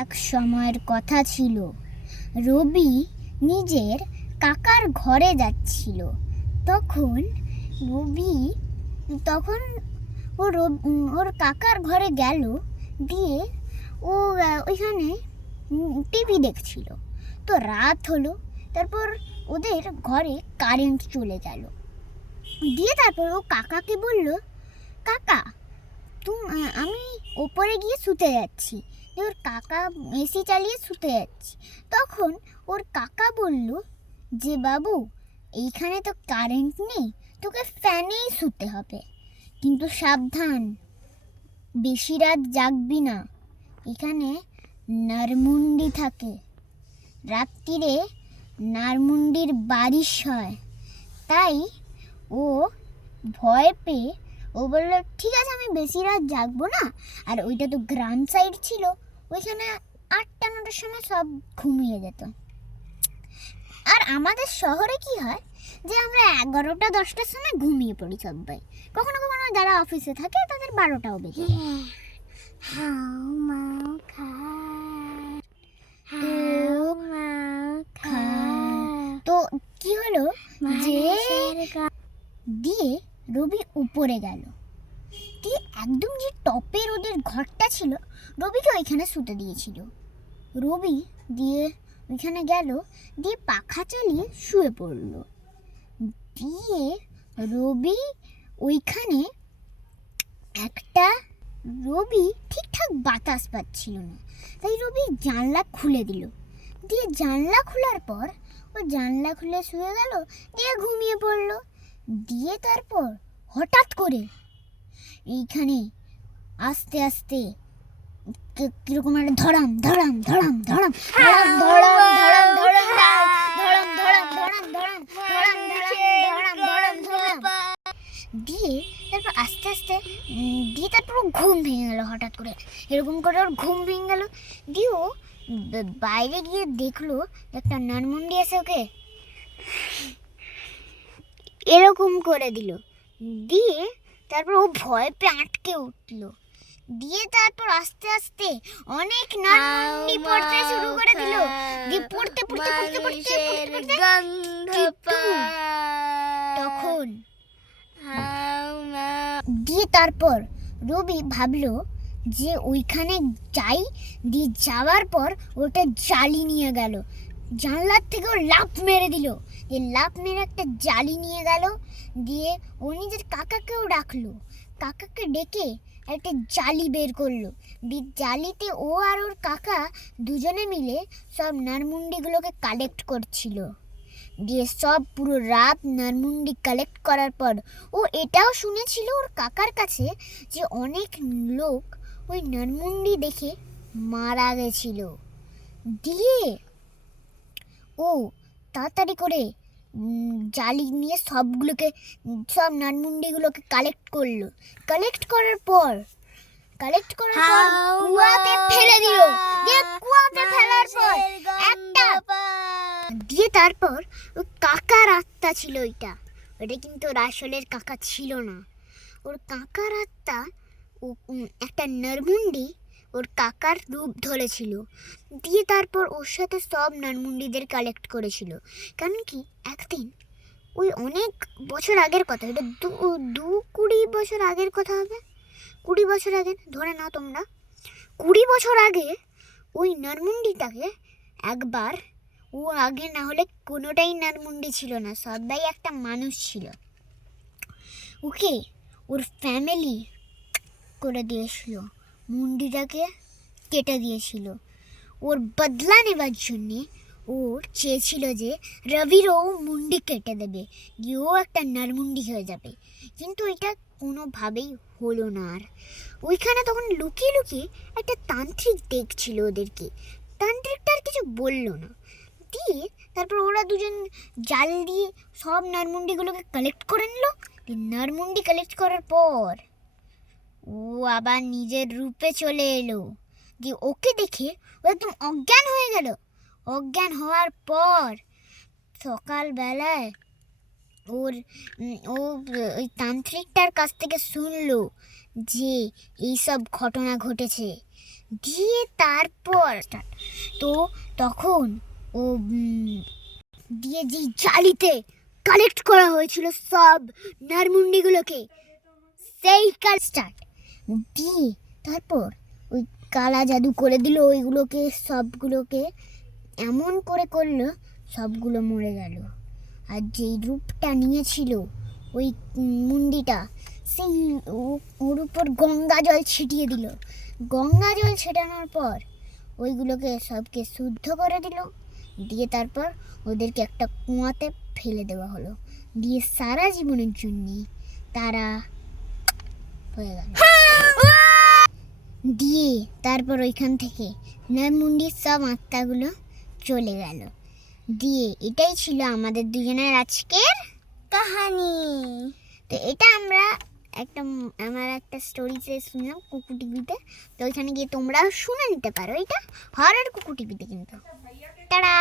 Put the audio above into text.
এক সময়ের কথা ছিল। রবি নিজের কাকার ঘরে যাচ্ছিল। তখন রবি তখন ওর কাকার ঘরে গেল, দিয়ে ও ওইখানে টিভি দেখছিল। তো রাত হলো, তারপর ওদের ঘরে কারেন্ট চলে গেল। দিয়ে তারপর ও কাকাকে বলল, কাকা আমি ওপরে গিয়ে শুতে যাচ্ছি। ওর কাকা এসি চালিয়ে শুতে যাচ্ছি। তখন ওর কাকা বলল যে, বাবু এইখানে তো কারেন্ট নেই, তোকে ফ্যানেই শুতে হবে, কিন্তু সাবধান, বেশি রাত জাগবি না, এখানে নারমুন্ডি থাকে, রাত্রিরে নারমুন্ডির বারিশ হয়। তাই ও ভয় পেয়ে ও বললো, ঠিক আছে, আমি বেশি রাত জাগবো না। আর ওইটা তো গ্রাম সাইড ছিল, ওইখানে 8টা-9টার সময় সব ঘুমিয়ে যেত। আর আমাদের শহরে কি হয় যে আমরা 11টা-10টার সময় ঘুমিয়ে পড়ি সবাই। কখনো কখনো যারা অফিসে থাকে তাদের 12টাও বেজে যায়। তো কি হলো যে দিয়ে রবি উপরে গেল, দিয়ে একদম যে টপের ওদের ঘরটা ছিল, রবিকে ওইখানে শুতে দিয়েছিল। রবি দিয়ে ওইখানে গেল, দিয়ে পাখা চালিয়ে শুয়ে পড়ল। দিয়ে রবি ওইখানে রবি ঠিকঠাক বাতাস পাচ্ছিল না, তাই রবি জানলা খুলে দিল। দিয়ে জানলা খোলার পর ও জানলা খুলে শুয়ে গেল, দিয়ে ঘুমিয়ে পড়ল। দিয়ে তারপর হঠাৎ করে এইখানে আস্তে আস্তে কিরকম একটা ধড়াম ধড়াম ধড়াম ধড়াম ধড়াম ধড়াম ধড়াম ধড়াম ধড়াম ধড়াম ধড়াম ধড়াম ধড়াম ধড়াম ধড়াম দিয়ে তারপর আস্তে আস্তে দিয়ে তারপর ঘুম ভেঙে গেল। হঠাৎ করে এরকম করে ওর ঘুম ভেঙে গেল। দিয়ে ও বাইরে গিয়ে দেখলো একটা নারমুন্ডি আছে, ওকে এরকম করে দিল। দিয়ে তারপর ও ভয় পেয়ে আটকে উঠলো। দিয়ে তারপর আস্তে আস্তে অনেক নারমুন্ডি পড়তে শুরু করে দিল। দিয়ে পড়তে পড়তে পড়তে পড়তে পড়তে তখন দিয়ে তারপর রবি ভাবলো যে ওইখানে যাই। দিয়ে যাওয়ার পর ওটা জালি নিয়ে গেল, জানলার থেকে ও লাফ মেরে দিল। দিয়ে লাফ মেরে একটা জালি নিয়ে গেল। দিয়ে ও নিজের কাকাকেও ডাকলো, কাকাকে ডেকে একটা জালি বের করলো। দিয়ে জালিতে ও আর ওর কাকা দুজনে মিলে সব নারমুন্ডিগুলোকে কালেক্ট করছিল। দিয়ে সব পুরো রাত নারমুন্ডি কালেক্ট করার পর ও এটাও শুনেছিল ওর কাকার কাছে যে অনেক লোক ওই নারমুন্ডি দেখে মারা গেছিল। দিয়ে ও তাড়াতাড়ি করে জালি নিয়ে সব নারমুন্ডিগুলোকে কালেক্ট করলো। কালেক্ট করার পর কুয়াতে ফেলে দিল। দিয়ে কুয়াতে ফেলার পর দিয়ে তারপর ওই কাকার আত্মা ছিল, ওইটা কিন্তু ওর আসলের কাকা ছিল না। ওর কাকার আত্মা একটা নারমুন্ডি ওর কাকার রূপ ধরেছিল। দিয়ে তারপর ওর সাথে সব নারমুন্ডিদের কালেক্ট করেছিল। কারণ কি একদিন ওই অনেক বছর আগের কথা, এটা 20 বছর আগের কথা হবে, 20 বছর আগে ধরে নাও তোমরা। 20 বছর আগে ওই নারমুন্ডিটাকে একবার, ও আগে না হলে কোনোটাই নারমুন্ডি ছিল না, সবাই একটা মানুষ ছিল, ওকে ওর ফ্যামিলি করে দিয়েছিল, মুন্ডিটাকে কেটে দিয়েছিল। ওর বদলা নেবার জন্যে ও চেয়েছিল যে রবিরও মুন্ডি কেটে দেবে, দিয়ে ও একটা নারমুন্ডি হয়ে যাবে। কিন্তু এটা কোনোভাবেই হলো না। আর ওইখানে তখন লুকিয়ে লুকিয়ে একটা তান্ত্রিক দেখছিল ওদেরকে। তান্ত্রিকটা আর কিছু বললো না। দিয়ে তারপর ওরা দুজন জাল দিয়ে সব নারমুন্ডিগুলোকে কালেক্ট করে নিল। নারমুন্ডি কালেক্ট করার পর ও আবার নিজের রূপে চলে এলো। দিয়ে ওকে দেখে ও একদম অজ্ঞান হয়ে গেল। অজ্ঞান হওয়ার পর সকালবেলায় ওই তান্ত্রিকটার কাছ থেকে শুনলো যে এইসব ঘটনা ঘটেছে। দিয়ে তারপর তো তখন ও দিয়ে যে জালিতে কালেক্ট করা হয়েছিল সব নারমুন্ডিগুলোকে, সেই কাল স্টার্ট দিয়ে তারপর ওই কালা জাদু করে দিল ওইগুলোকে, সবগুলোকে এমন করে করলো সবগুলো মরে গেল। আর যেই রূপটা নিয়েছিল ওই মুন্ডিটা, সেই ওর উপর গঙ্গা জল ছিটিয়ে দিল। গঙ্গা জল ছেটানোর পর ওইগুলোকে সবকে শুদ্ধ করে দিল, দিয়ে তারপর ওদেরকে একটা কুয়াতে ফেলে দেওয়া হলো, দিয়ে সারা জীবনের জন্য তারা হয়ে গেল। দিয়ে তারপর ওইখান থেকে নারমুন্ডির সব আত্মাগুলো চলে গেল। দিয়ে এটাই ছিল আমাদের দুজনের আজকের কাহিনী। তো এটা আমার একটা স্টোরিতে শুনলাম কুকু টিভিতে, তো ওইখানে গিয়ে তোমরা শুনে নিতে পারো। এটা হরর কুকু টিভিতে কিন্তু। টাটা।